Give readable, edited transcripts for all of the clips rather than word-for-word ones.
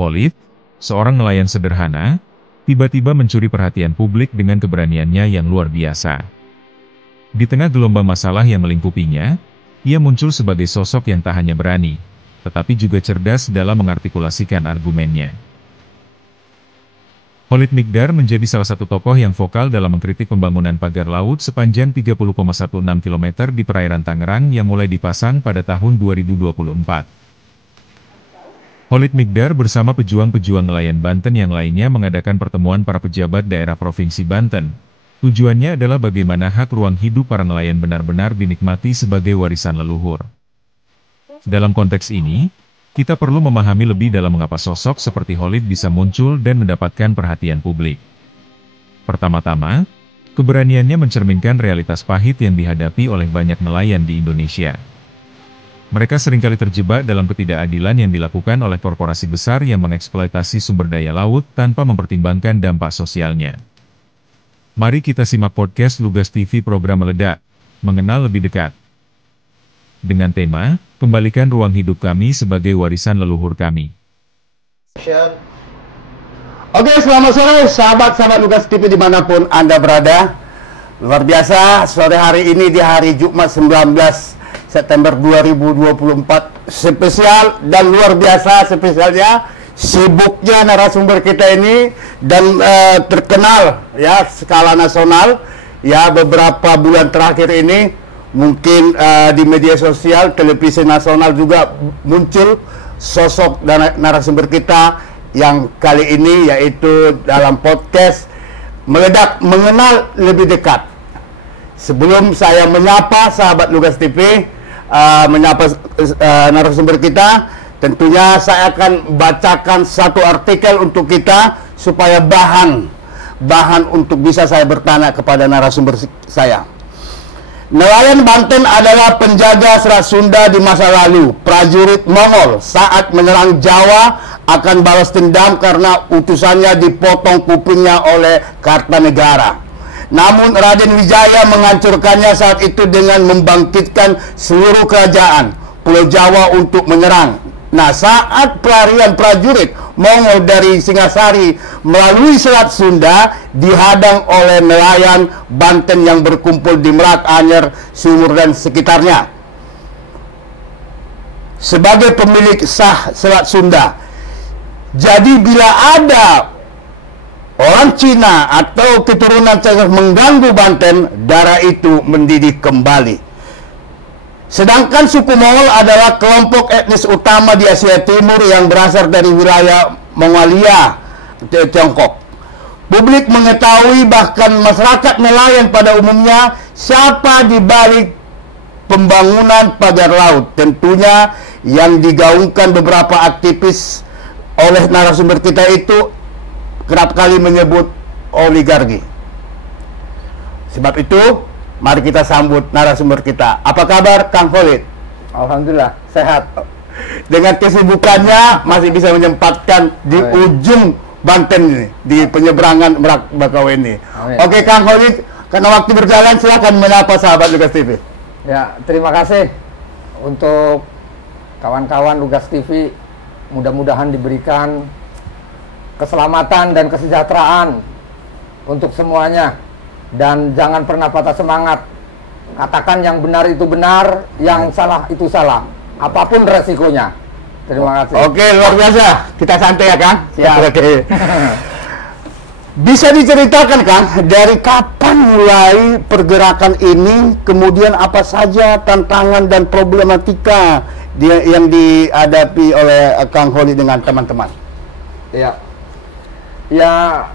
Khalid, seorang nelayan sederhana, tiba-tiba mencuri perhatian publik dengan keberaniannya yang luar biasa. Di tengah gelombang masalah yang melingkupinya, ia muncul sebagai sosok yang tak hanya berani, tetapi juga cerdas dalam mengartikulasikan argumennya. Khalid Miqdar menjadi salah satu tokoh yang vokal dalam mengkritik pembangunan pagar laut sepanjang 30,16 km di perairan Tangerang yang mulai dipasang pada tahun 2024. Khalid Miqdar bersama pejuang-pejuang nelayan Banten yang lainnya mengadakan pertemuan para pejabat daerah Provinsi Banten. Tujuannya adalah bagaimana hak ruang hidup para nelayan benar-benar dinikmati sebagai warisan leluhur. Dalam konteks ini, kita perlu memahami lebih dalam mengapa sosok seperti Khalid bisa muncul dan mendapatkan perhatian publik. Pertama-tama, keberaniannya mencerminkan realitas pahit yang dihadapi oleh banyak nelayan di Indonesia. Mereka seringkali terjebak dalam ketidakadilan yang dilakukan oleh korporasi besar yang mengeksploitasi sumber daya laut tanpa mempertimbangkan dampak sosialnya. Mari kita simak podcast Lugas TV program Meledak, Mengenal Lebih Dekat. Dengan tema, kembalikan ruang hidup kami sebagai warisan leluhur kami. Oke, selamat sore sahabat-sahabat Lugas TV dimanapun Anda berada. Luar biasa, sore hari ini di hari Jumat 19 September 2024 spesial dan luar biasa spesialnya sibuknya narasumber kita ini dan terkenal ya skala nasional ya beberapa bulan terakhir ini mungkin di media sosial televisi nasional juga muncul sosok dan narasumber kita yang kali ini yaitu dalam podcast Meledak Mengenal Lebih Dekat. Sebelum saya menyapa sahabat Lugas TV, menyapa narasumber kita, tentunya saya akan bacakan satu artikel untuk kita supaya bahan untuk bisa saya bertanya kepada narasumber saya. Nelayan Banten adalah penjaga Selat Sunda di masa lalu. Prajurit Mongol saat menyerang Jawa akan balas dendam karena utusannya dipotong kupingnya oleh Kartanegara. Namun Raden Wijaya menghancurkannya saat itu dengan membangkitkan seluruh kerajaan Pulau Jawa untuk menyerang. Nah, saat pelarian prajurit Mongol dari Singasari melalui Selat Sunda dihadang oleh nelayan Banten yang berkumpul di Merak, Anyer, Sumur dan sekitarnya. Sebagai pemilik sah Selat Sunda, jadi bila ada orang Cina atau keturunan Cina mengganggu Banten, darah itu mendidih kembali. Sedangkan suku Mongol adalah kelompok etnis utama di Asia Timur yang berasal dari wilayah Mongolia, Tiongkok. Publik mengetahui, bahkan masyarakat nelayan pada umumnya, siapa di balik pembangunan pagar laut. Tentunya yang digaungkan beberapa aktivis oleh narasumber kita itu kerap kali menyebut oligarki. Sebab itu, mari kita sambut narasumber kita. Apa kabar, Kang Khalid? Alhamdulillah, sehat. Dengan kesibukannya masih bisa menyempatkan di ujung Banten ini, di penyeberangan Merak Bakauheni. Oke, Kang Khalid, karena waktu berjalan silakan menyapa sahabat Lugas TV. Ya, terima kasih untuk kawan-kawan Lugas TV. Mudah-mudahan diberikan keselamatan dan kesejahteraan untuk semuanya. Dan jangan pernah patah semangat. Katakan yang benar itu benar, yang salah itu salah. Apapun resikonya. Terima kasih. Oke, luar biasa. Kita santai ya, Kang? Siap. Oke. Bisa diceritakan, Kang, dari kapan mulai pergerakan ini, kemudian apa saja tantangan dan problematika yang dihadapi oleh Kang Khalid dengan teman-teman? Ya. Ya,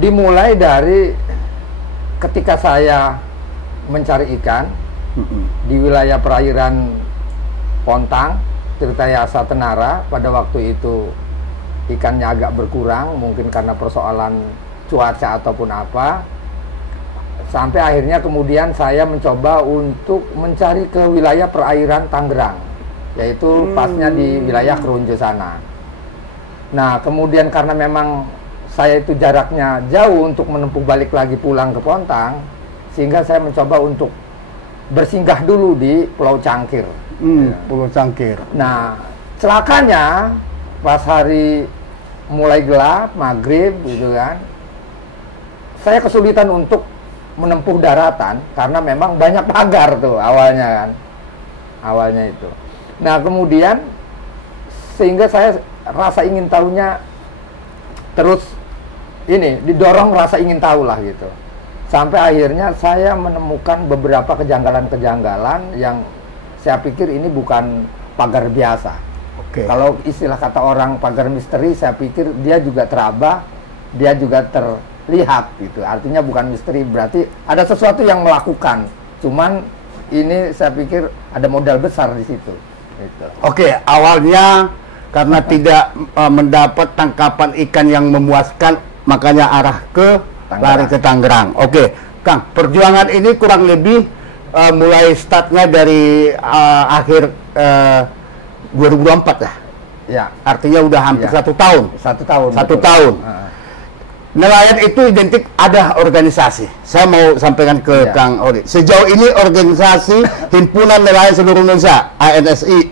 dimulai dari ketika saya mencari ikan di wilayah perairan Pontang, Tirtayasa Tenara. Pada waktu itu ikannya agak berkurang, mungkin karena persoalan cuaca ataupun apa. Sampai akhirnya kemudian saya mencoba untuk mencari ke wilayah perairan Tangerang, yaitu pasnya di wilayah Keronjo sana. Nah, kemudian karena memang saya itu jaraknya jauh untuk menempuh balik lagi pulang ke Pontang, sehingga saya mencoba untuk bersinggah dulu di Pulau Cangkir. Pulau Cangkir. Nah, celakanya pas hari mulai gelap, maghrib gitu kan, saya kesulitan untuk menempuh daratan karena memang banyak pagar tuh awalnya kan, awalnya itu. Nah kemudian sehingga saya rasa ingin tahunya terus ini didorong rasa ingin tahu lah gitu, sampai akhirnya saya menemukan beberapa kejanggalan-kejanggalan yang saya pikir ini bukan pagar biasa. Kalau istilah kata orang pagar misteri, saya pikir dia juga teraba, dia juga terlihat gitu. Artinya bukan misteri, berarti ada sesuatu yang melakukan. Cuman ini saya pikir ada modal besar di situ. Gitu. Oke, awalnya karena tidak mendapat tangkapan ikan yang memuaskan, makanya arah ke lari ke Tangerang. Oke, Kang, perjuangan ini kurang lebih mulai startnya dari akhir 2024 ya? Ya. Artinya udah hampir Ya. 1 tahun. 1 tahun. Satu betul. tahun. Nelayan itu identik ada organisasi. Saya mau sampaikan ke Ya. Kang Odi. Sejauh ini organisasi Himpunan Nelayan Seluruh Indonesia (ANSI),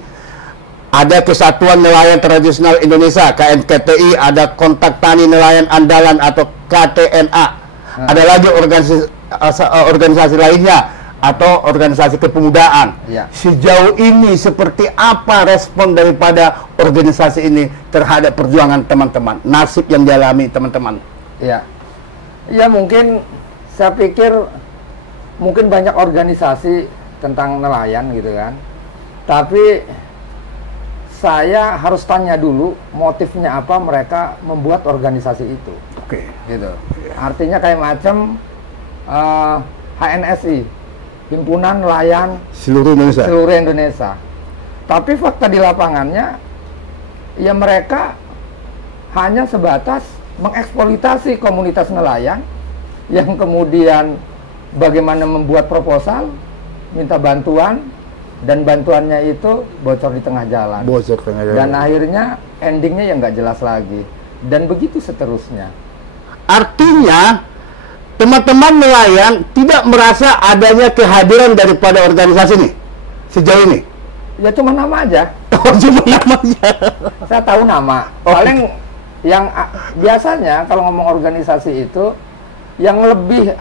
ada Kesatuan Nelayan Tradisional Indonesia (KNKTI), ada Kontak Tani Nelayan Andalan atau KTNA. Ada lagi organisasi lainnya atau organisasi kepemudaan. Ya. Sejauh ini seperti apa respon daripada organisasi ini terhadap perjuangan teman-teman, nasib yang dialami teman-teman? Ya, ya mungkin saya pikir mungkin banyak organisasi tentang nelayan gitu kan. Tapi saya harus tanya dulu motifnya apa mereka membuat organisasi itu. Oke. Gitu. Artinya kayak macam HNSI, Himpunan Nelayan Seluruh Indonesia. Seluruh Indonesia. Tapi fakta di lapangannya, ya mereka hanya sebatas mengeksploitasi komunitas nelayan yang kemudian bagaimana membuat proposal, minta bantuan, dan bantuannya itu bocor di tengah jalan. Bocor tengah jalan. Dan akhirnya endingnya yang nggak jelas lagi. Dan begitu seterusnya. Artinya teman-teman nelayan tidak merasa adanya kehadiran daripada organisasi ini sejauh ini. Ya cuma nama aja. Oh, cuma namanya. Saya tahu nama. Paling yang biasanya kalau ngomong organisasi itu yang lebih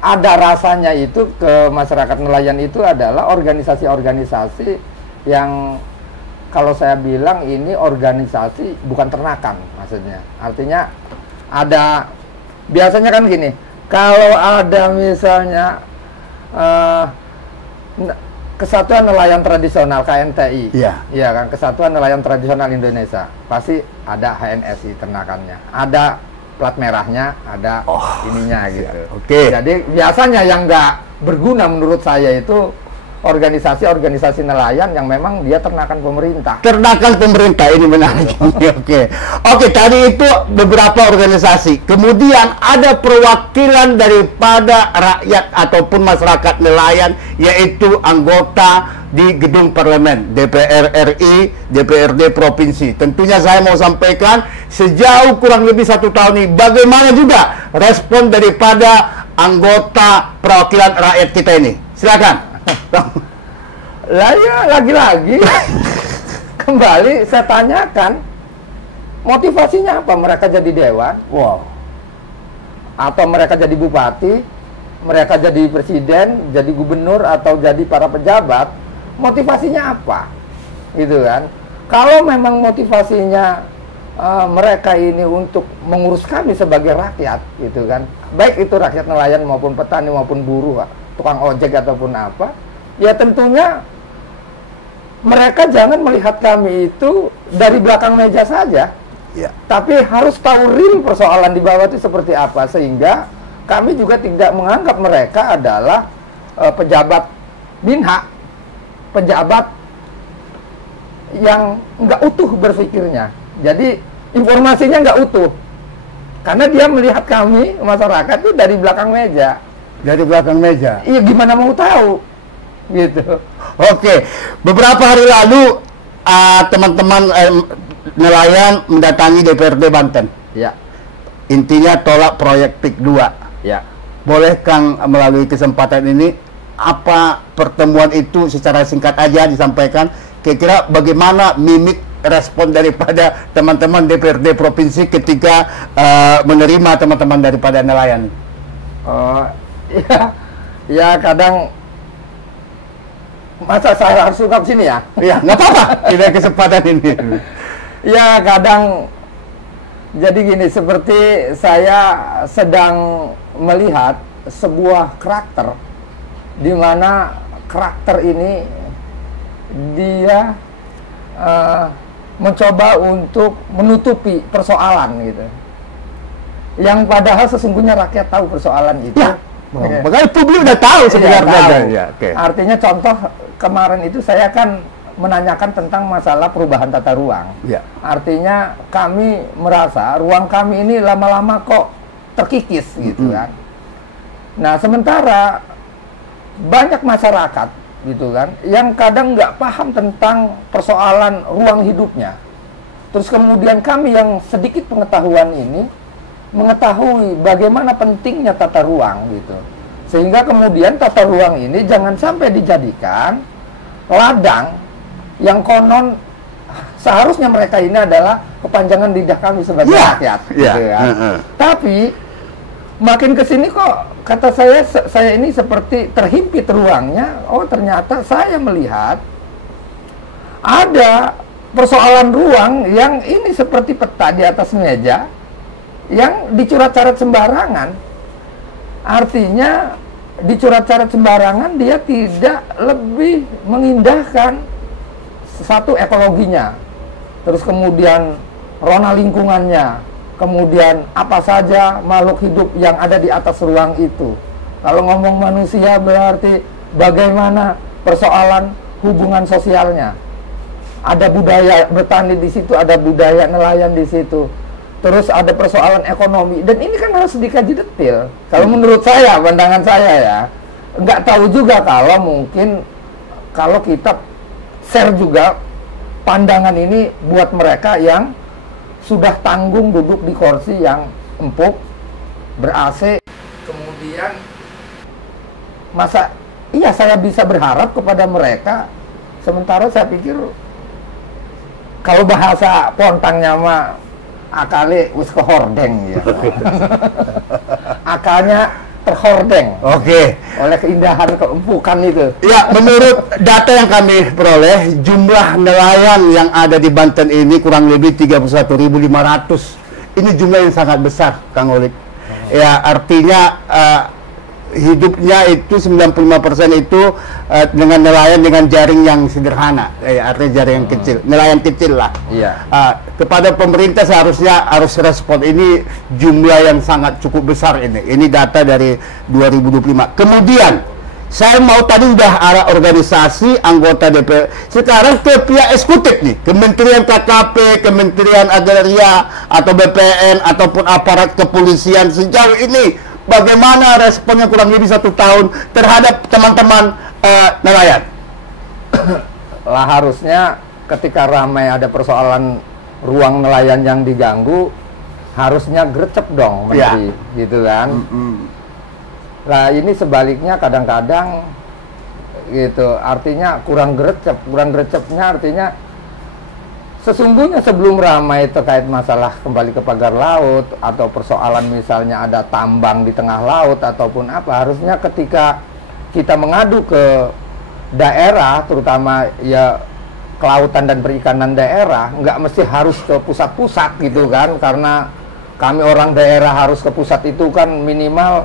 ada rasanya itu ke masyarakat nelayan itu adalah organisasi-organisasi yang kalau saya bilang ini organisasi bukan ternakan maksudnya. Artinya ada biasanya kan gini, kalau ada misalnya Kesatuan Nelayan Tradisional KNTI, iya kan, Kesatuan Nelayan Tradisional Indonesia, pasti ada HNSI ternakannya, ada plat merahnya, ada ininya gitu. Oke. Jadi biasanya yang nggak berguna menurut saya itu organisasi-organisasi nelayan yang memang dia ternakan pemerintah. Ternakan pemerintah, ini menarik. Oke, tadi itu beberapa organisasi. Kemudian ada perwakilan daripada rakyat ataupun masyarakat nelayan, yaitu anggota di gedung parlemen, DPR RI, DPRD provinsi. Tentunya saya mau sampaikan sejauh kurang lebih 1 tahun ini, bagaimana juga respon daripada anggota perwakilan rakyat kita ini. Silakan. Lah ya lagi-lagi kembali saya tanyakan motivasinya apa mereka jadi dewan, atau mereka jadi bupati, mereka jadi presiden, jadi gubernur atau jadi para pejabat, motivasinya apa, gitu kan? Kalau memang motivasinya mereka ini untuk mengurus kami sebagai rakyat, gitu kan? Baik itu rakyat nelayan maupun petani maupun buruh, tukang ojek ataupun apa, ya tentunya mereka jangan melihat kami itu dari belakang meja saja, tapi harus tahu real persoalan di bawah itu seperti apa, sehingga kami juga tidak menganggap mereka adalah pejabat binha, pejabat yang nggak utuh berpikirnya. Jadi informasinya nggak utuh, karena dia melihat kami masyarakat itu dari belakang meja. Dari belakang meja. Iya, gimana mau tahu, gitu. Oke, beberapa hari lalu teman-teman nelayan mendatangi DPRD Banten. Ya. Intinya tolak proyek PIK 2. Ya. Boleh Kang melalui kesempatan ini apa pertemuan itu secara singkat aja disampaikan? Kira-kira bagaimana mimik respon daripada teman-teman DPRD provinsi ketika menerima teman-teman daripada nelayan? Ya kadang masa saya harus ungkap sini ya? Ya, nggak apa-apa, tidak kesempatan ini. Ya kadang jadi gini, seperti saya sedang melihat sebuah karakter di mana karakter ini dia mencoba untuk menutupi persoalan gitu, yang padahal sesungguhnya rakyat tahu persoalan itu. Ya, makanya publik udah tahu sebenarnya. Tahu. Ya, okay. Artinya contoh kemarin itu saya kan menanyakan tentang masalah perubahan tata ruang. Ya. Artinya kami merasa ruang kami ini lama-lama kok terkikis gitu kan. Nah sementara banyak masyarakat gitu kan yang kadang nggak paham tentang persoalan ruang hidupnya. Terus kemudian kami yang sedikit pengetahuan ini mengetahui bagaimana pentingnya tata ruang gitu. Sehingga kemudian tata ruang ini jangan sampai dijadikan ladang yang konon seharusnya mereka ini adalah kepanjangan lidah kami sebagai rakyat. Gitu ya. Tapi makin kesini kok kata saya ini seperti terhimpit ruangnya. Oh ternyata saya melihat ada persoalan ruang yang ini seperti peta di atas meja yang dicoret-coret sembarangan. Artinya dicoret-coret sembarangan dia tidak lebih mengindahkan satu ekologinya, terus kemudian rona lingkungannya, kemudian apa saja makhluk hidup yang ada di atas ruang itu. Kalau ngomong manusia berarti bagaimana persoalan hubungan sosialnya. Ada budaya bertani di situ, ada budaya nelayan di situ. Terus ada persoalan ekonomi, dan ini kan harus dikaji detail. Kalau menurut saya, pandangan saya ya, nggak tahu juga kalau mungkin kalau kita share juga pandangan ini buat mereka yang sudah tanggung duduk di kursi yang empuk, ber-AC, kemudian masa iya saya bisa berharap kepada mereka, sementara saya pikir kalau bahasa pontangnya mah akale wis kehordeng ya. Akalnya terhordeng. Oke. Oleh keindahan keempukan itu. Ya, menurut data yang kami peroleh, jumlah nelayan yang ada di Banten ini kurang lebih 31.500. Ini jumlah yang sangat besar, Kang Olik. Ya, artinya hidupnya itu 95% itu dengan nelayan dengan jaring yang sederhana, artinya jaring yang kecil, nelayan kecil lah. Iya. Kepada pemerintah seharusnya harus respon, ini jumlah yang sangat cukup besar ini. Ini data dari 2025. Kemudian saya mau tadi udah arah organisasi anggota DPR, sekarang ke pihak eksekutif nih, Kementerian KKP, Kementerian Agraria atau BPN ataupun aparat kepolisian sejauh ini bagaimana responnya kurang lebih 1 tahun terhadap teman-teman nelayan? Lah harusnya ketika ramai ada persoalan ruang nelayan yang diganggu, harusnya gercep dong Menteri, gitu kan? Lah ini sebaliknya kadang-kadang gitu, artinya kurang gercep. Kurang gercepnya artinya sesungguhnya sebelum ramai terkait masalah kembali ke pagar laut atau persoalan misalnya ada tambang di tengah laut ataupun apa, harusnya ketika kita mengadu ke daerah, terutama ya kelautan dan perikanan daerah, nggak mesti harus ke pusat-pusat gitu kan, karena kami orang daerah harus ke pusat itu kan minimal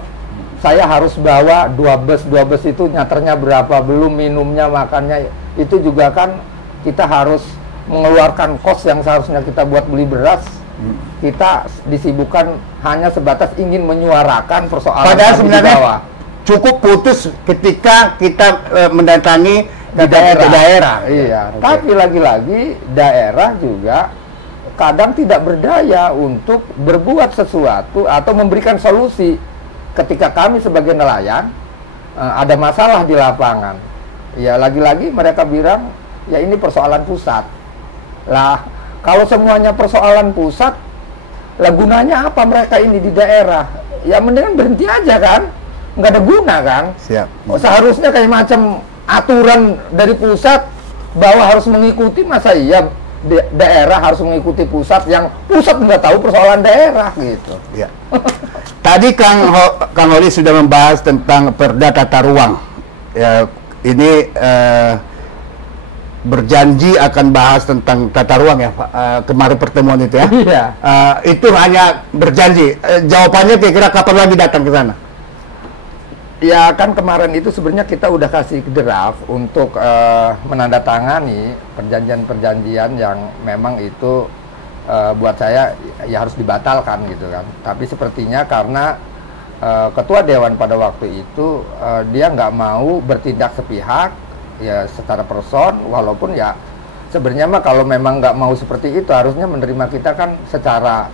saya harus bawa 2 bus itu nyaternya berapa, belum minumnya, makannya, itu juga kan kita harus mengeluarkan kos yang seharusnya kita buat beli beras. Kita disibukkan hanya sebatas ingin menyuarakan persoalan. Padahal sebenarnya cukup putus ketika kita mendatangi ke daerah. Iya. Tapi lagi-lagi daerah juga kadang tidak berdaya untuk berbuat sesuatu atau memberikan solusi ketika kami sebagai nelayan ada masalah di lapangan. Ya lagi-lagi mereka bilang ya ini persoalan pusat. Lah, kalau semuanya persoalan pusat, lah gunanya apa mereka ini di daerah? Ya mendingan berhenti aja kan, nggak ada guna kan? Siap. Oh, seharusnya kayak macam aturan dari pusat bahwa harus mengikuti, masa iya daerah harus mengikuti pusat, yang pusat nggak tahu persoalan daerah gitu. Ya. Tadi Kang Holi sudah membahas tentang Perda Tata Ruang. Ya, ini berjanji akan bahas tentang tata ruang ya Pak, kemarin pertemuan itu ya. Iya. Itu hanya berjanji. Jawabannya kira-kira kapan lagi datang ke sana? Ya kan kemarin itu sebenarnya kita udah kasih draft untuk menandatangani perjanjian-perjanjian yang memang itu buat saya ya harus dibatalkan gitu kan. Tapi sepertinya karena Ketua Dewan pada waktu itu dia nggak mau bertindak sepihak ya secara person, walaupun ya sebenarnya mah kalau memang nggak mau seperti itu harusnya menerima kita kan secara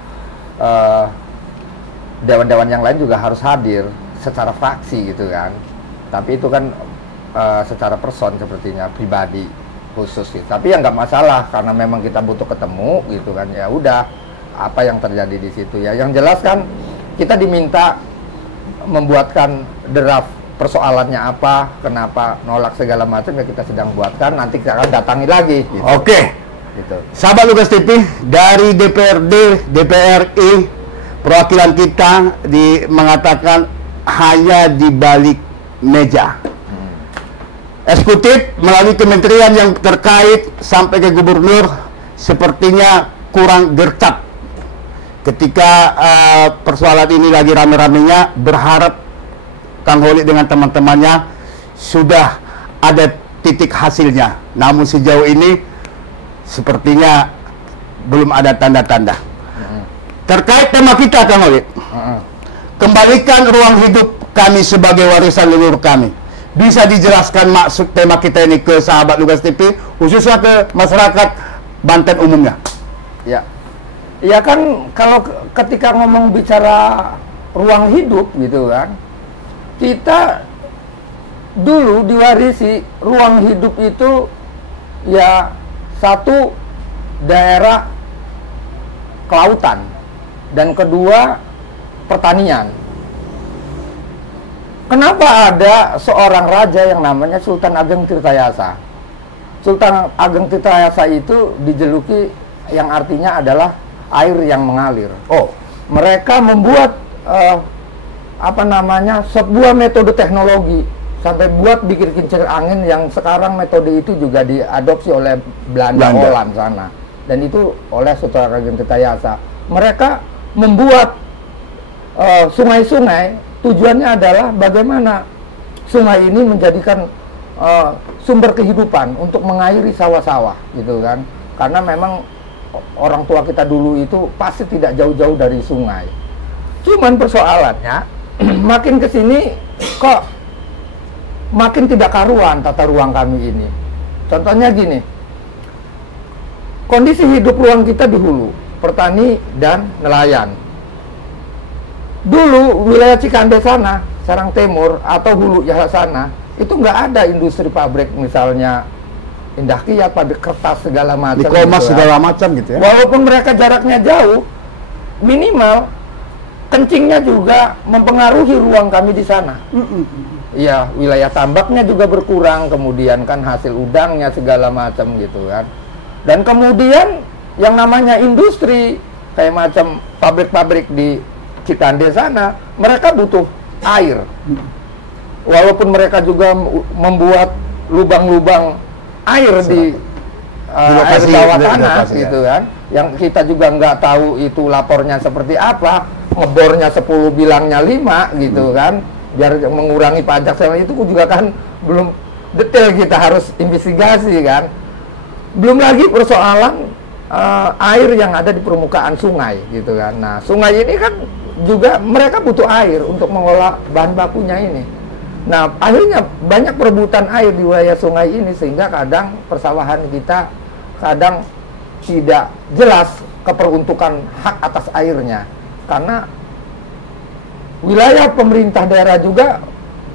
dewan-dewan yang lain juga harus hadir secara fraksi gitu kan. Tapi itu kan secara person sepertinya pribadi khusus gitu. Tapi ya nggak masalah karena memang kita butuh ketemu gitu kan. Ya udah apa yang terjadi di situ ya. Yang jelas kan kita diminta membuatkan draft persoalannya apa, kenapa nolak segala macam ya kita sedang buatkan, nanti kita akan datangi lagi. Gitu. Oke. Gitu. Sahabat Lukas TV dari DPRD, DPRI, perwakilan kita mengatakan hanya di balik meja. Eksekutif melalui kementerian yang terkait sampai ke gubernur sepertinya kurang gercep ketika persoalan ini lagi rame-ramenya. Berharap Kang Holi dengan teman-temannya sudah ada titik hasilnya, namun sejauh ini sepertinya belum ada tanda-tanda. Terkait tema kita Kang Holi, kembalikan ruang hidup kami sebagai warisan leluhur kami. Bisa dijelaskan maksud tema kita ini ke sahabat Lukas TV, khususnya ke masyarakat Banten umumnya? Ya, ya kan kalau ketika ngomong bicara ruang hidup gitu kan, kita dulu diwarisi ruang hidup itu ya satu daerah kelautan dan kedua pertanian. Kenapa ada seorang raja yang namanya Sultan Ageng Tirtayasa? Sultan Ageng Tirtayasa itu dijuluki yang artinya adalah air yang mengalir. Oh, mereka membuat sebuah metode teknologi sampai buat bikin kincir angin yang sekarang metode itu juga diadopsi oleh Belanda. Holland sana. Dan itu oleh Sultan Ageng Tirtayasa. Mereka membuat sungai-sungai. Tujuannya adalah bagaimana sungai ini menjadikan sumber kehidupan untuk mengairi sawah-sawah gitu kan. Karena memang orang tua kita dulu itu pasti tidak jauh-jauh dari sungai. Cuman persoalannya makin ke sini kok makin tidak karuan tata ruang kami ini. Contohnya gini, kondisi hidup ruang kita di hulu, petani dan nelayan. Dulu wilayah Cikande sana, Serang Timur atau Hulu Jaya sana, itu nggak ada industri pabrik misalnya Indah Kiat, pabrik kertas segala macam. Dikomas gitu, segala macam gitu ya. Walaupun mereka jaraknya jauh, minimal kencingnya juga mempengaruhi ruang kami di sana. Iya, wilayah tambaknya juga berkurang, kemudian kan hasil udangnya segala macam gitu kan. Dan kemudian yang namanya industri kayak macam pabrik-pabrik di Cikande sana, mereka butuh air. Walaupun mereka juga membuat lubang-lubang air di air bawah tanah gitu kan. Yang kita juga nggak tahu itu lapornya seperti apa, ngebornya 10 bilangnya 5 gitu kan. Biar mengurangi pajak sama itu juga kan belum detail, kita harus investigasi kan. Belum lagi persoalan air yang ada di permukaan sungai gitu kan. Nah, sungai ini kan juga mereka butuh air untuk mengolah bahan bakunya ini. Nah, akhirnya banyak perebutan air di wilayah sungai ini sehingga kadang persawahan kita kadang tidak jelas keperuntukan hak atas airnya. Karena wilayah pemerintah daerah juga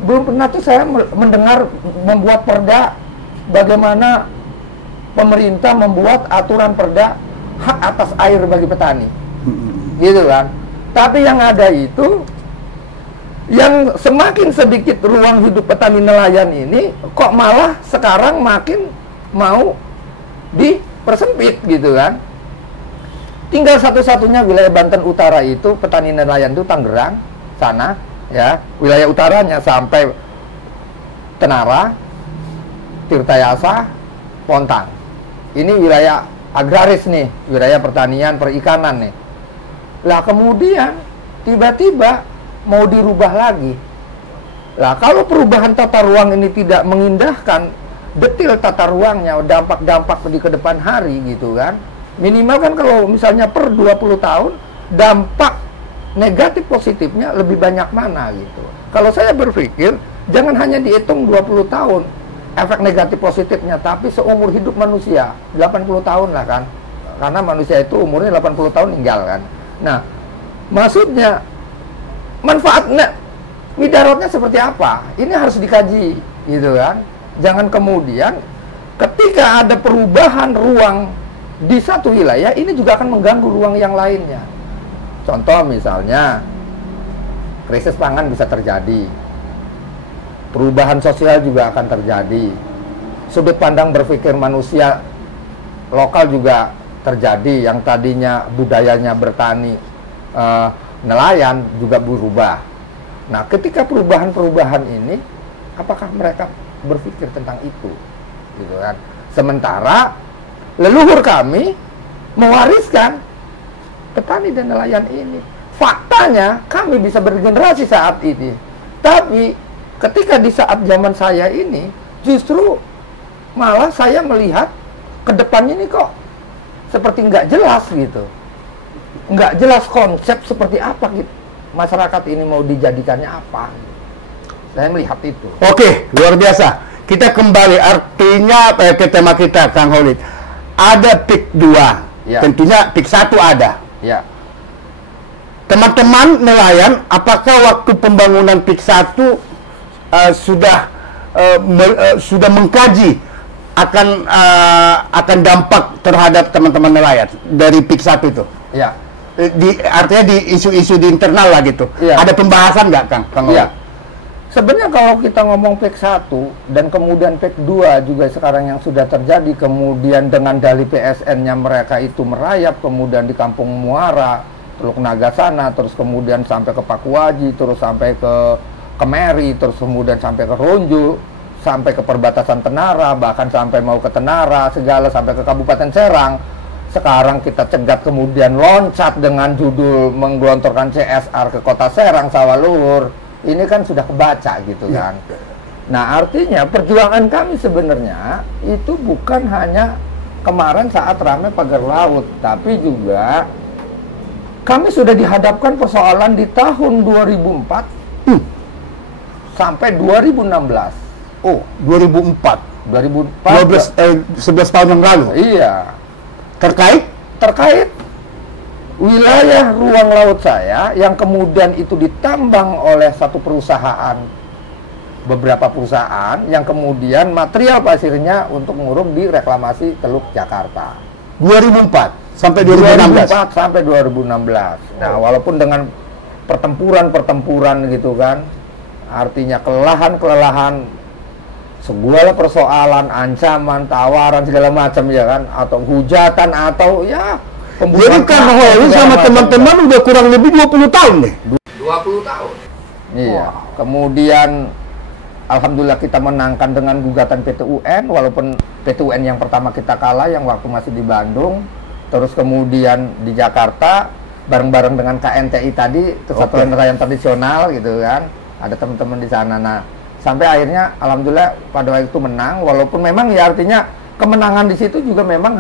belum pernah tuh saya mendengar membuat perda bagaimana pemerintah membuat aturan perda hak atas air bagi petani. Gitu kan. Tapi yang ada itu, yang semakin sedikit ruang hidup petani nelayan ini, kok malah sekarang makin mau persempit gitu kan. Tinggal satu-satunya wilayah Banten Utara itu petani nelayan itu Tangerang sana ya, wilayah utaranya sampai Tenara, Tirtayasa, Pontang. Ini wilayah agraris nih, wilayah pertanian, perikanan nih. Lah kemudian tiba-tiba mau dirubah lagi. Lah kalau perubahan tata ruang ini tidak mengindahkan detail tata ruangnya, dampak-dampak di ke depan hari gitu kan. Minimal kan kalau misalnya per 20 tahun dampak negatif positifnya lebih banyak mana gitu. Kalau saya berpikir jangan hanya dihitung 20 tahun efek negatif positifnya, tapi seumur hidup manusia 80 tahun lah kan. Karena manusia itu umurnya 80 tahun meninggal kan. Nah, maksudnya manfaatnya mudaratnya seperti apa? Ini harus dikaji gitu kan. Jangan kemudian ketika ada perubahan ruang di satu wilayah, ini juga akan mengganggu ruang yang lainnya. Contoh misalnya, krisis pangan bisa terjadi. Perubahan sosial juga akan terjadi. Sudut pandang berpikir manusia lokal juga terjadi. Yang tadinya budayanya bertani, nelayan juga berubah. Nah, ketika perubahan-perubahan ini, apakah mereka berpikir tentang itu? Gitu kan. Sementara leluhur kami mewariskan petani dan nelayan ini. Faktanya kami bisa bergenerasi saat ini. Tapi ketika di saat zaman saya ini, justru malah saya melihat ke depannya ini kok seperti nggak jelas gitu. Nggak jelas konsep seperti apa gitu. Masyarakat ini mau dijadikannya apa. Saya melihat itu. Oke, luar biasa. Kita kembali, artinya ke tema kita, Kang Khalid. Ada PIK 2, ya. Tentunya PIK 1 ada. Ya. Teman-teman nelayan, apakah waktu pembangunan PIK 1 sudah mengkaji akan dampak terhadap teman-teman nelayan dari PIK 1 itu? Ya. Artinya di isu-isu di internal lah gitu. Ya. Ada pembahasan nggak, Kang? Ya. Sebenarnya kalau kita ngomong PIK 1 dan kemudian PIK 2 juga sekarang yang sudah terjadi, kemudian dengan dalih PSN-nya mereka itu merayap, kemudian di Kampung Muara, Teluk Naga sana, terus kemudian sampai ke Pakuaji, terus sampai ke Kemeri, terus kemudian sampai ke Ronjo, sampai ke perbatasan Tenara, bahkan sampai mau ke Tenara, segala sampai ke Kabupaten Serang. Sekarang kita cegat kemudian loncat dengan judul menggelontorkan CSR ke Kota Serang, Sawah Luhur. Ini kan sudah kebaca gitu kan. Nah, artinya perjuangan kami sebenarnya itu bukan hanya kemarin saat ramai pagar laut, tapi juga kami sudah dihadapkan persoalan di tahun 2004 sampai 2016. Oh, 2004. 2004. 11 tahun yang lalu. Iya. Terkait wilayah ruang laut saya yang kemudian itu ditambang oleh satu perusahaan, beberapa perusahaan yang kemudian material pasirnya untuk nguruk di reklamasi Teluk Jakarta. 2004 sampai 2016. 2004 sampai 2016. Nah, walaupun dengan pertempuran gitu kan, artinya kelelahan, segala persoalan, ancaman, tawaran segala macam ya kan, atau hujatan atau ya jadi Kang Khalid sama teman-teman udah kurang lebih 20 tahun nih. 20 tahun. Iya. Kemudian alhamdulillah kita menangkan dengan gugatan PT UN, walaupun PT UN yang pertama kita kalah yang waktu masih di Bandung. Terus kemudian di Jakarta bareng-bareng dengan KNTI tadi, Kesatuan Nelayan Tradisional gitu kan. Ada teman-teman di sana. Nah, sampai akhirnya alhamdulillah pada waktu itu menang, walaupun memang ya artinya kemenangan di situ juga memang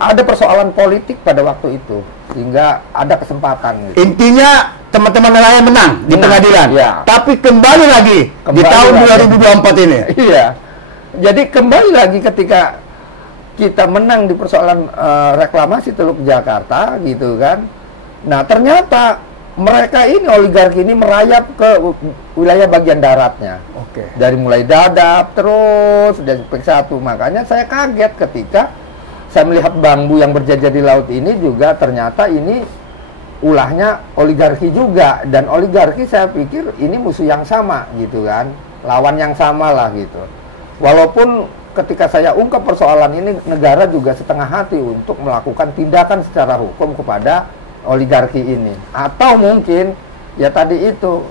ada persoalan politik pada waktu itu, sehingga ada kesempatan. Gitu. Intinya teman-teman nelayan menang di pengadilan. Ya. Tapi kembali lagi di tahun 2024 ini. Iya. Jadi kembali lagi ketika kita menang di persoalan reklamasi Teluk Jakarta, gitu kan. Nah ternyata mereka ini oligarki ini merayap ke wilayah bagian daratnya. Dari mulai Dadap terus dan PIK 1. Makanya saya kaget ketika saya melihat bambu yang berjajar di laut ini juga ternyata ini ulahnya oligarki juga. Dan oligarki saya pikir ini musuh yang sama gitu kan, lawan yang sama lah gitu. Walaupun ketika saya ungkap persoalan ini, negara juga setengah hati untuk melakukan tindakan secara hukum kepada oligarki ini. Atau mungkin, ya tadi itu,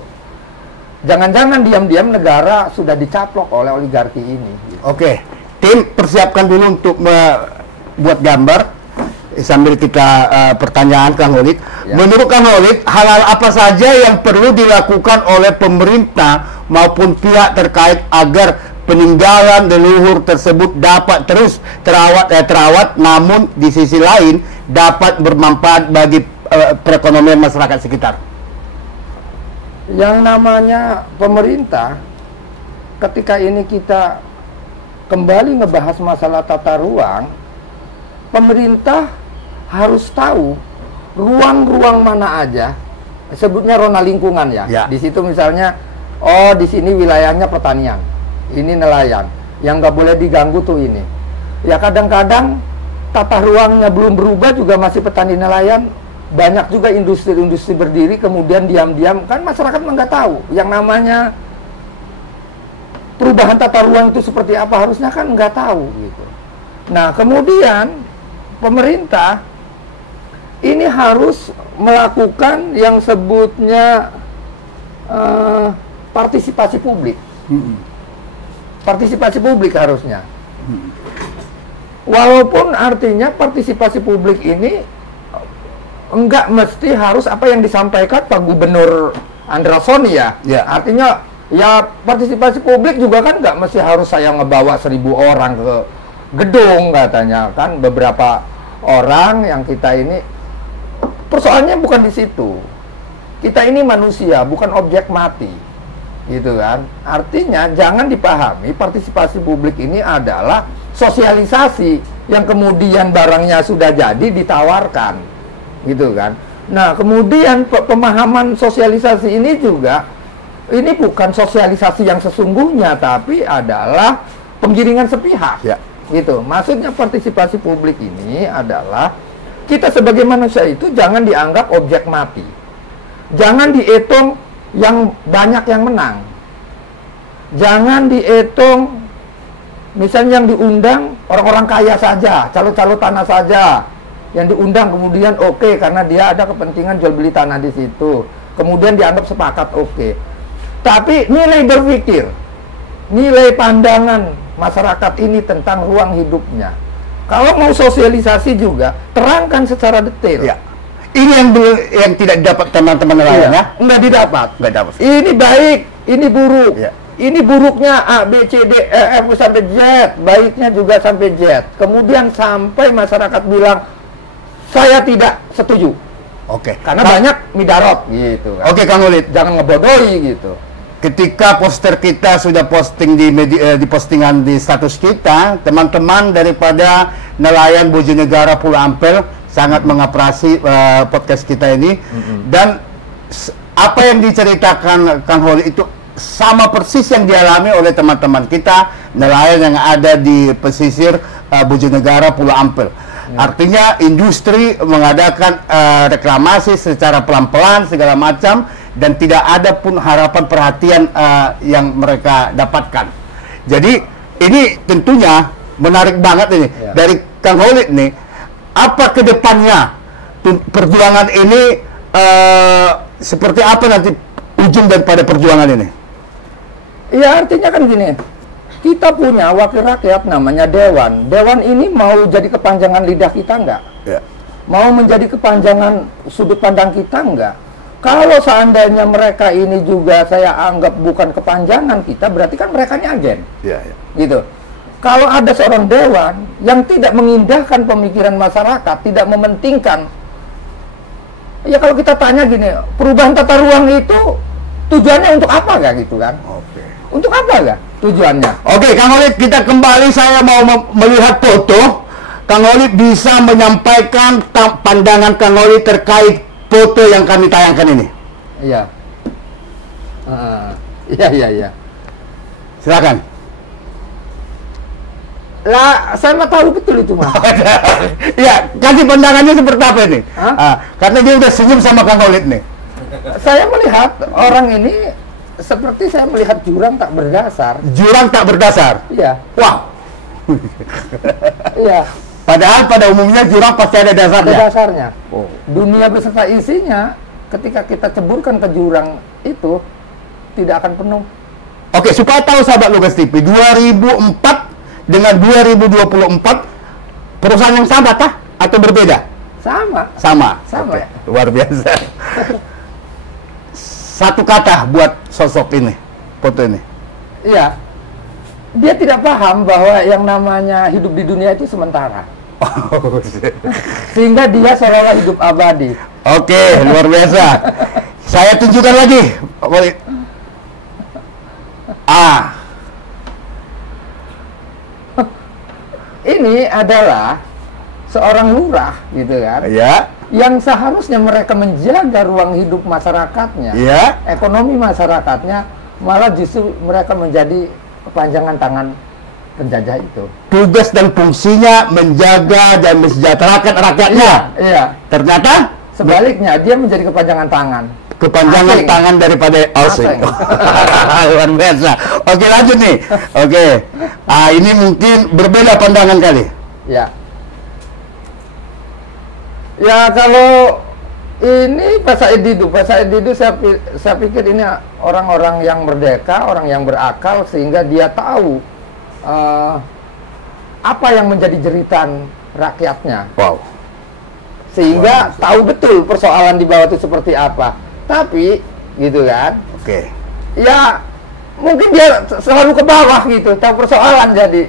jangan-jangan diam-diam negara sudah dicaplok oleh oligarki ini. Oke, tim persiapkan dulu untuk buat gambar sambil kita pertanyaan Kang Holid. Ya. Menurut Kang Holid, hal-hal apa saja yang perlu dilakukan oleh pemerintah maupun pihak terkait agar peninggalan leluhur tersebut dapat terus terawat, namun di sisi lain dapat bermanfaat bagi perekonomian masyarakat sekitar? Yang namanya pemerintah, ketika ini kita kembali ngebahas masalah tata ruang, pemerintah harus tahu ruang-ruang mana aja, sebutnya rona lingkungan ya. Ya. Di situ misalnya, oh di sini wilayahnya pertanian, ini nelayan, yang nggak boleh diganggu tuh ini. Ya kadang-kadang tata ruangnya belum berubah juga masih petani nelayan, banyak juga industri-industri berdiri, kemudian diam-diam kan masyarakat nggak tahu yang namanya perubahan tata ruang itu seperti apa, harusnya kan nggak tahu gitu. Nah kemudian pemerintah ini harus melakukan yang sebutnya partisipasi publik. Partisipasi publik harusnya. Walaupun artinya partisipasi publik ini enggak mesti harus apa yang disampaikan Pak Gubernur Andra Soni ya. Ya. Artinya ya partisipasi publik juga kan enggak mesti harus saya ngebawa 1.000 orang ke gedung katanya kan, beberapa orang yang kita ini persoalannya bukan di situ. Kita ini manusia, bukan objek mati. Gitu kan? Artinya jangan dipahami partisipasi publik ini adalah sosialisasi yang kemudian barangnya sudah jadi ditawarkan. Gitu kan? Nah, kemudian pemahaman sosialisasi ini juga ini bukan sosialisasi yang sesungguhnya, tapi adalah penggiringan sepihak. Ya. Gitu. Maksudnya partisipasi publik ini adalah kita sebagai manusia itu jangan dianggap objek mati. Jangan dihitung yang banyak yang menang. Jangan dihitung misalnya yang diundang orang-orang kaya saja, calo-calo tanah saja. Yang diundang kemudian oke, karena dia ada kepentingan jual beli tanah di situ. Kemudian dianggap sepakat oke. Tapi nilai berpikir, nilai pandangan masyarakat ini tentang ruang hidupnya. Kalau mau sosialisasi juga, terangkan secara detail. Ya. Ini yang tidak didapat teman-teman nelayan ya? Enggak didapat. Nggak dapat. Ini baik, ini buruk. Ya. Ini buruknya A, B, C, D, E, F sampai Z. Baiknya juga sampai Z. Kemudian sampai masyarakat bilang, saya tidak setuju. Oke. Karena banyak midarot gitu kan. Oke, Kang Holid. Jangan ngebodohi gitu. Ketika poster kita sudah posting di postingan di status kita, teman-teman daripada nelayan Bojonegara Pulau Ampel sangat mengapresiasi podcast kita ini. Dan apa yang diceritakan Kang Holid itu sama persis yang dialami oleh teman-teman kita nelayan yang ada di pesisir Bojonegara Pulau Ampel. Artinya industri mengadakan reklamasi secara pelan-pelan segala macam, dan tidak ada pun harapan perhatian yang mereka dapatkan. Jadi ini tentunya menarik banget ini dari Kang Holid nih. Apa kedepannya perjuangan ini, seperti apa nanti ujung daripada perjuangan ini? Ya artinya kan gini, kita punya wakil rakyat namanya Dewan. Dewan ini mau jadi kepanjangan lidah kita enggak? Ya. Mau menjadi kepanjangan sudut pandang kita enggak? Kalau seandainya mereka ini juga saya anggap bukan kepanjangan kita, berarti kan mereka ini agen. Ya, ya. Gitu. Kalau ada seorang dewan yang tidak mengindahkan pemikiran masyarakat, tidak mementingkan, ya kalau kita tanya gini, perubahan tata ruang itu tujuannya untuk apa gak gitu kan? Oke. Untuk apa gak tujuannya? Oke, Kang Holid, kita kembali. Saya mau melihat foto. Kang Holid bisa menyampaikan pandangan Kang Holid terkait foto yang kami tayangkan ini. Iya. Iya. Silakan. Lah, saya mah tahu betul itu mah. Ya, kasih pandangannya seperti apa ini? Karena dia udah senyum sama Kang Holid nih. Saya melihat orang ini seperti saya melihat jurang tak berdasar. Jurang tak berdasar. Iya. Wah, Iya. Padahal pada umumnya jurang pasti ada Ada dasarnya. dasarnya. Oh. Dunia beserta isinya, ketika kita ceburkan ke jurang itu, tidak akan penuh. Oke, supaya tahu sahabat Lukas TV, 2004 dengan 2024 perusahaan yang sama kah? Atau berbeda? Sama. Sama. Sama. Oke, luar biasa. Satu kata buat sosok ini, foto ini. Iya. Dia tidak paham bahwa yang namanya hidup di dunia itu sementara. Sehingga dia seolah-olah hidup abadi. Oke, luar biasa. Saya tunjukkan lagi. Ini adalah seorang lurah, gitu kan? Ya, Yang seharusnya mereka menjaga ruang hidup masyarakatnya, ya. ekonomi masyarakatnya, malah justru mereka menjadi kepanjangan tangan penjajah itu. Tugas dan fungsinya menjaga dan mensejahterakan rakyatnya. Iya. Ternyata Sebaliknya, dia menjadi kepanjangan tangan. kepanjangan Asing. tangan daripada asing. Asing. Luar biasa. Oke, lanjut nih. Oke. Ini mungkin berbeda pandangan kali. Ya. Ya, kalau ini Pak Said Didu saya pikir ini orang-orang yang merdeka, orang yang berakal, sehingga dia tahu apa yang menjadi jeritan rakyatnya. Wow. Sehingga tahu betul persoalan di bawah itu seperti apa. Tapi, gitu kan, Oke. ya mungkin dia selalu ke bawah gitu, tahu persoalan jadi.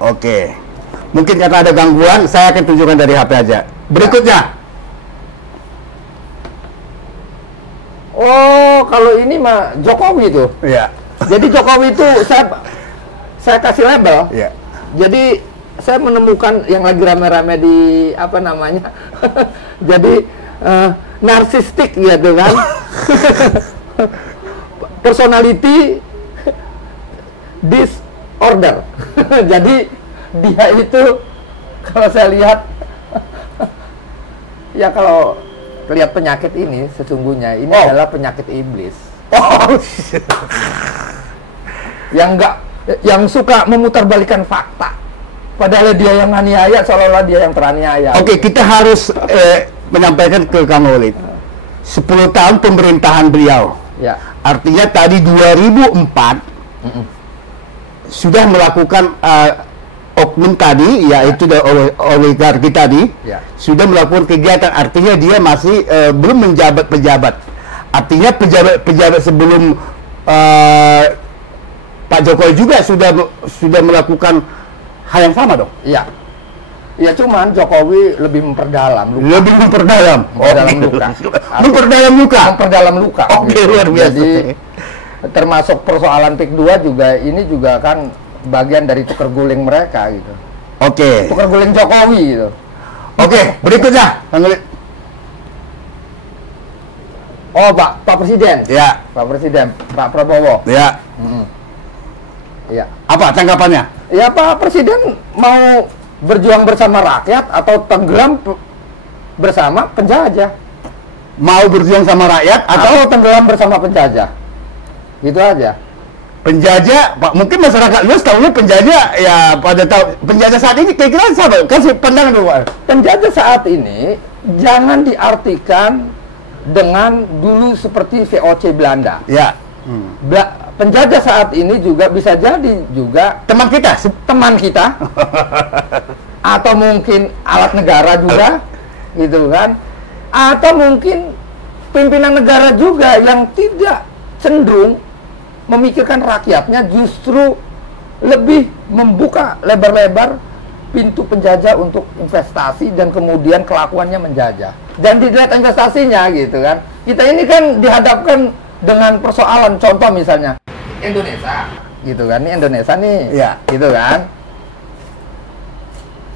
Oke. Mungkin karena ada gangguan, saya akan tunjukkan dari HP aja. Berikutnya. Oh, kalau ini mah Jokowi itu. Iya. Jadi Jokowi itu saya kasih label. Iya. Jadi saya menemukan yang lagi rame-rame di apa namanya. Jadi narsistik gitu kan. Personality disorder. Jadi dia itu kalau saya lihat ya kalau lihat penyakit ini sesungguhnya ini adalah penyakit iblis. Yang suka memutarbalikkan fakta. Padahal dia yang aniaya, seolah-olah dia yang teraniaya. Oke, kita harus menyampaikan ke Kang Holid. 10 tahun pemerintahan beliau. Ya. Artinya tadi 2004 sudah melakukan oknum tadi, yaitu oligarki tadi, Ya. sudah melakukan kegiatan. Artinya dia masih belum menjabat pejabat. Artinya pejabat sebelum Pak Jokowi juga sudah melakukan hal yang sama dong. Iya. Ya cuman Jokowi lebih memperdalam luka. Lebih memperdalam. Memperdalam luka. Memperdalam luka. Memperdalam luka. Oke, luar biasa. Jadi termasuk persoalan PIK 2 juga ini juga kan bagian dari tukar guling mereka gitu. Oke. Tukar guling Jokowi gitu. Oke, berikutnya. Kang Holid. Oh, Pak Presiden. Ya, Pak Presiden, Pak Prabowo. ya. Iya. Apa tanggapannya? Ya Pak Presiden mau berjuang bersama rakyat atau tenggelam bersama penjajah? Mau berjuang sama rakyat Atau tenggelam bersama penjajah? Gitu aja. penjajah? Pak, mungkin masyarakat luas tahunya penjajah ya pada tahu penjajah saat ini kira-kira siapa? Kasih pandangan dulu, Pak. Penjajah saat ini jangan diartikan dengan dulu seperti VOC Belanda. Ya. Penjajah saat ini juga bisa jadi juga Teman kita. teman kita atau mungkin alat negara juga gitu kan, atau mungkin pimpinan negara juga yang tidak cenderung memikirkan rakyatnya, justru lebih membuka lebar-lebar pintu penjajah untuk investasi dan kemudian kelakuannya menjajah dan dilihat investasinya gitu kan. Kita ini kan dihadapkan dengan persoalan, contoh misalnya Indonesia gitu kan, ini Indonesia nih Ya. gitu kan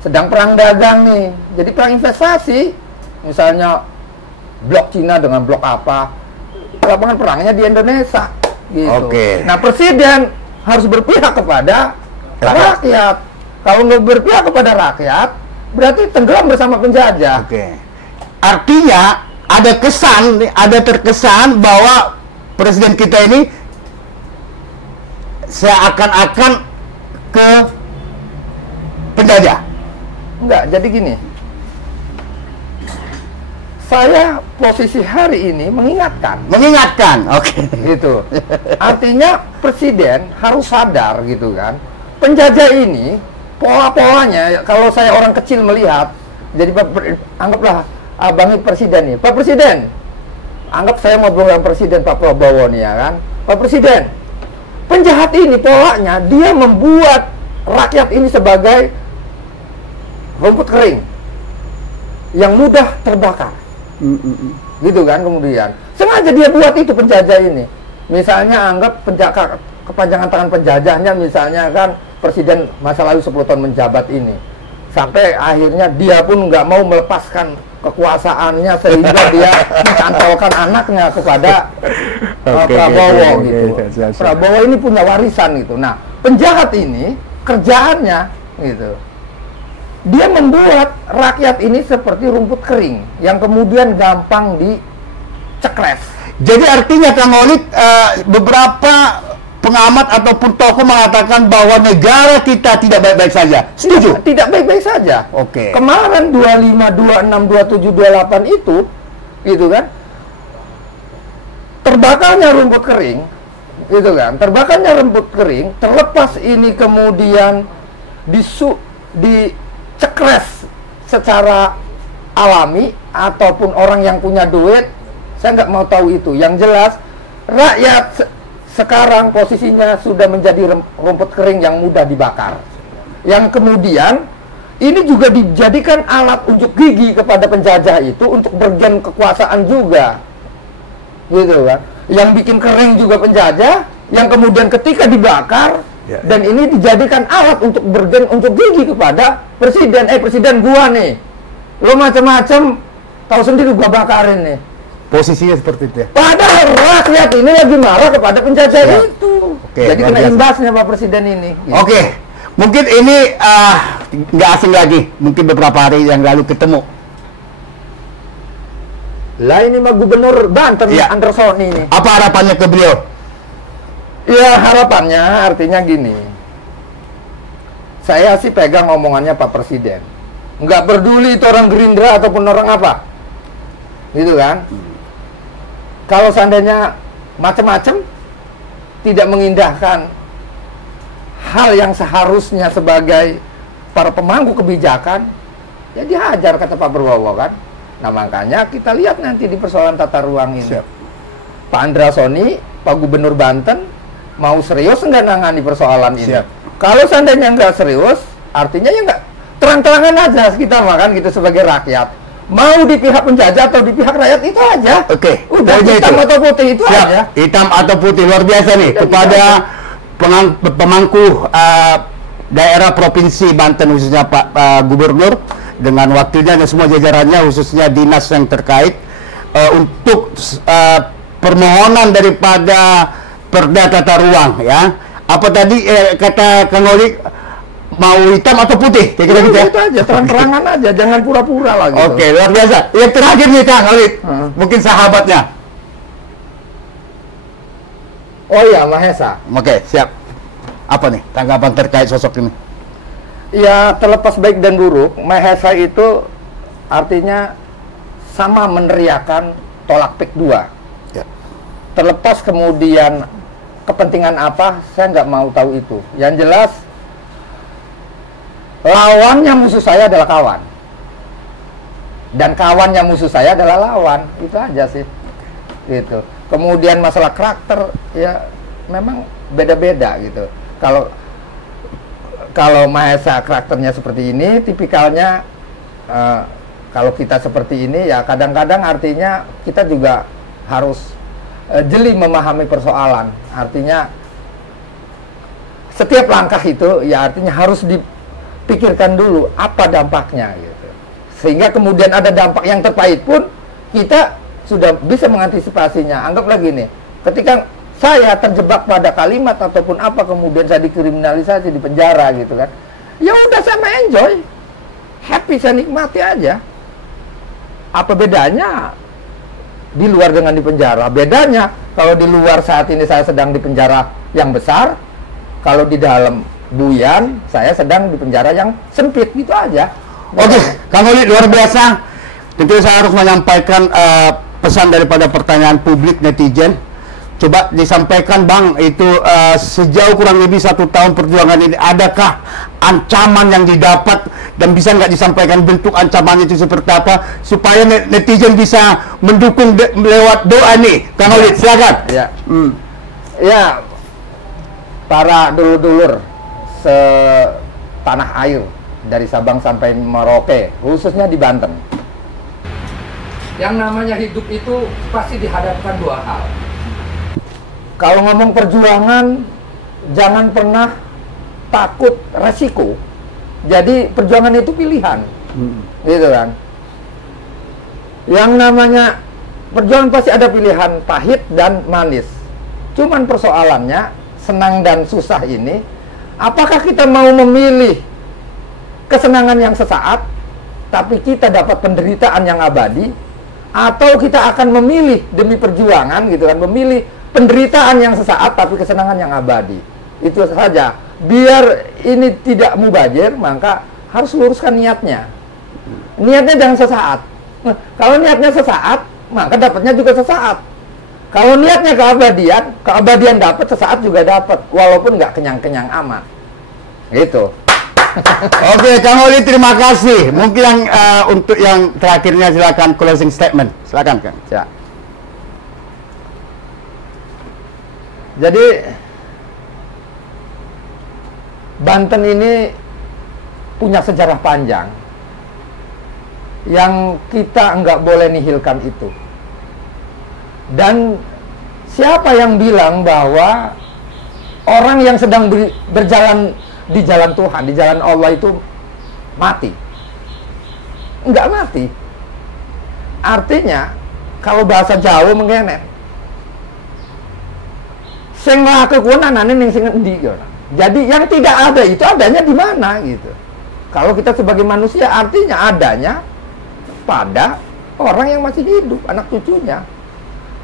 sedang perang dagang nih, jadi perang investasi, misalnya blok Cina dengan blok apa, lapangan perangnya di Indonesia gitu. Oke. Nah presiden harus berpihak kepada rakyat. Kalau nggak berpihak kepada rakyat, berarti tenggelam bersama penjajah. Oke. Artinya ada terkesan bahwa presiden kita ini seakan-akan ke penjajah. Enggak, jadi gini. Saya posisi hari ini mengingatkan. Oke. Gitu. Artinya presiden harus sadar gitu kan. Penjajah ini pola-polanya kalau saya orang kecil melihat, jadi anggaplah abangnya presiden nih. Pak Presiden. Anggap saya mau dengan Presiden Pak Prabowo nih ya kan. Pak Presiden. Penjahat ini polanya dia membuat rakyat ini sebagai rumput kering yang mudah terbakar. Gitu kan kemudian. Sengaja dia buat itu penjajah ini. Misalnya anggap kepanjangan tangan penjajahnya misalnya kan presiden masa lalu 10 tahun menjabat ini. Sampai akhirnya dia pun nggak mau melepaskan kekuasaannya sehingga dia mencantolkan anaknya kepada Prabowo gitu. Prabowo ini punya warisan gitu. Nah, penjahat ini kerjaannya gitu. Dia membuat rakyat ini seperti rumput kering yang kemudian gampang dicekres. Jadi artinya Kang Olik, beberapa pengamat ataupun tokoh mengatakan bahwa negara kita tidak baik-baik saja. Setuju? Tidak baik-baik saja. Oke. Kemarin 25, 26, 27, 28 itu, gitu kan, terbakarnya rumput kering, gitu kan, terbakarnya rumput kering, terlepas ini kemudian dicekres secara alami ataupun orang yang punya duit, saya nggak mau tahu itu. Yang jelas rakyat sekarang posisinya sudah menjadi rumput kering yang mudah dibakar. Yang kemudian ini juga dijadikan alat unjuk gigi kepada penjajah itu untuk bergen kekuasaan juga, gitu kan? Yang bikin kering juga penjajah, yang kemudian ketika dibakar dan ini dijadikan alat untuk bergen unjuk gigi kepada presiden. Presiden gua nih, lo macam-macam, tahu sendiri gua bakarin nih. Posisinya seperti itu ya. Padahal rakyat ini lagi marah kepada penjajah itu. Oke, jadi kena imbasnya Pak Presiden ini. Gitu. Oke, mungkin ini nggak asing lagi. Mungkin beberapa hari yang lalu ketemu. Lah ini mah Gubernur Banten, Andersoni ini. Apa harapannya ke beliau? Ya harapannya artinya gini. Saya sih pegang omongannya Pak Presiden. Nggak peduli itu orang Gerindra ataupun orang apa. Gitu kan? Kalau seandainya macam-macam tidak mengindahkan hal yang seharusnya sebagai para pemangku kebijakan, ya dihajar kata Pak Prabowo kan. Nah makanya kita lihat nanti di persoalan tata ruang ini. Siap. Pak Andersoni, Pak Gubernur Banten mau serius nggak nangani persoalan ini? Siap. Kalau seandainya nggak serius, artinya ya nggak terang-terangan aja kita makan gitu sebagai rakyat. Mau di pihak penjajah atau di pihak rakyat itu aja. Oke. Udah hitam atau putih itu Siap. aja. Hitam atau putih luar biasa nih kepada pemangku daerah provinsi Banten khususnya Pak Gubernur dengan wakilnya dan semua jajarannya khususnya dinas yang terkait untuk permohonan daripada Perda Tata Ruang ya. Apa tadi kata Kang Olik? Mau hitam atau putih? Kira-kira gitu ya? Itu aja, terang-terangan aja, jangan pura-pura lah gitu. Oke, luar biasa. Yang terakhir nih Kang Olik, mungkin sahabatnya. Oh iya, Mahesa. Oke, siap. Apa nih tanggapan terkait sosok ini? Ya, terlepas baik dan buruk, Mahesa itu artinya sama meneriakan tolak PIK 2. Ya. Terlepas kemudian kepentingan apa, saya nggak mau tahu itu. Yang jelas, lawannya musuh saya adalah kawan. Dan kawannya musuh saya adalah lawan. Itu aja sih. Gitu. Kemudian masalah karakter, ya memang beda-beda gitu. Kalau Mahesa karakternya seperti ini, tipikalnya kalau kita seperti ini, ya kadang-kadang artinya kita juga harus jeli memahami persoalan. Artinya setiap langkah itu, ya artinya harus pikirkan dulu apa dampaknya gitu. Sehingga kemudian ada dampak yang terpahit pun kita sudah bisa mengantisipasinya. Anggaplah gini, ketika saya terjebak pada kalimat ataupun apa kemudian saya dikriminalisasi di penjara gitu kan. Ya udah saya enjoy. Happy, saya nikmati aja. Apa bedanya di luar dengan di penjara? Bedanya kalau di luar saat ini saya sedang di penjara yang besar, kalau di dalam Buyan, saya sedang di penjara yang sempit, gitu aja. Oke, Kang Holid luar biasa. Tentu saya harus menyampaikan pesan daripada pertanyaan publik netizen. Coba disampaikan Bang, itu sejauh kurang lebih 1 tahun perjuangan ini, adakah ancaman yang didapat dan bisa nggak disampaikan bentuk ancaman itu seperti apa supaya netizen bisa mendukung lewat doa nih, Kang Holid, silakan. Ya, ya, para dulur-dulur setanah air dari Sabang sampai Merauke, khususnya di Banten. Yang namanya hidup itu pasti dihadapkan 2 hal. Kalau ngomong perjuangan, jangan pernah takut resiko. Jadi perjuangan itu pilihan, gitu kan. Yang namanya perjuangan pasti ada pilihan pahit dan manis. Cuman persoalannya, senang dan susah ini, apakah kita mau memilih kesenangan yang sesaat, tapi kita dapat penderitaan yang abadi, atau kita akan memilih demi perjuangan, gitu kan, memilih penderitaan yang sesaat tapi kesenangan yang abadi. Itu saja. Biar ini tidak mubazir, maka harus luruskan niatnya. Niatnya jangan sesaat. Nah, kalau niatnya sesaat, maka dapatnya juga sesaat. Kalau niatnya keabadian dapat, sesaat juga dapat, walaupun nggak kenyang-kenyang amat. Gitu. Oke, Kang Holid, terima kasih. Mungkin yang untuk yang terakhirnya silakan closing statement. Silakan, Kang. Ya. Jadi Banten ini punya sejarah panjang yang kita nggak boleh nihilkan itu. Dan siapa yang bilang bahwa orang yang sedang berjalan di jalan Tuhan, di jalan Allah itu mati? Nggak mati. Artinya, kalau bahasa Jawa mengenet, sing nglake kuwi anane ning sing endi gitu. Jadi yang tidak ada itu adanya di mana gitu. Kalau kita sebagai manusia artinya adanya pada orang yang masih hidup, anak cucunya.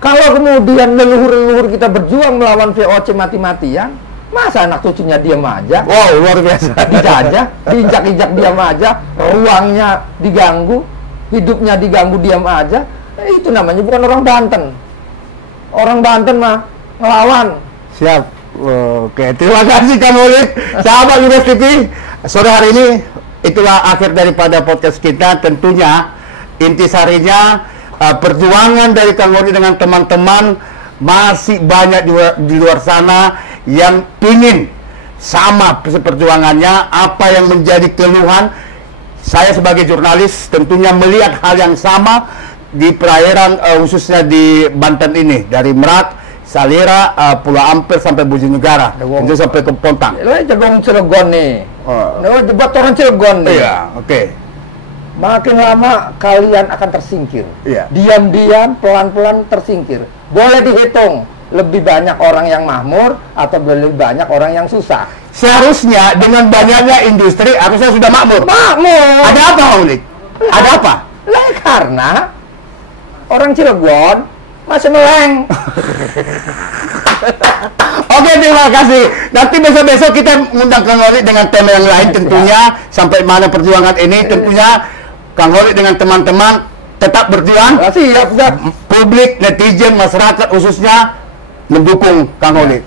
Kalau kemudian leluhur-leluhur kita berjuang melawan VOC mati-matian, masa anak cucunya diam aja? Wow, luar biasa. Dijajah, diinjak-injak diam aja, ruangnya diganggu, hidupnya diganggu diam aja. Itu namanya bukan orang Banten. Orang Banten mah ngelawan. Siap. Oke, terima kasih Kang Holid. Sahabat Lunas TV, sore hari ini itulah akhir daripada podcast kita. Tentunya intisarinya perjuangan dari Kang Holid dengan teman-teman masih banyak di luar sana yang pingin sama perjuangannya. Apa yang menjadi keluhan saya sebagai jurnalis tentunya melihat hal yang sama di perairan khususnya di Banten ini, dari Merak, Salira, Pulau Ampel sampai Bojonegara, itu sampai ke Pontang. Lo jagung Cilegon nih. Lo jebat orang Cilegon nih. Iya, oke. Makin lama kalian akan tersingkir. Iya. Diam-diam, pelan-pelan tersingkir. Boleh dihitung lebih banyak orang yang makmur atau lebih banyak orang yang susah. Seharusnya dengan banyaknya industri harusnya sudah makmur. Makmur. Ada apa, Kang Holid? Ada apa? Lah karena orang Cilegon masih meleng. Oke, terima kasih. Nanti besok-besok kita ngundang Kang Holid dengan tema yang lain tentunya. Sampai mana perjuangan ini tentunya Kang Holid dengan teman-teman tetap berjuang. Siap. Publik, netizen, masyarakat khususnya mendukung Kang Holid.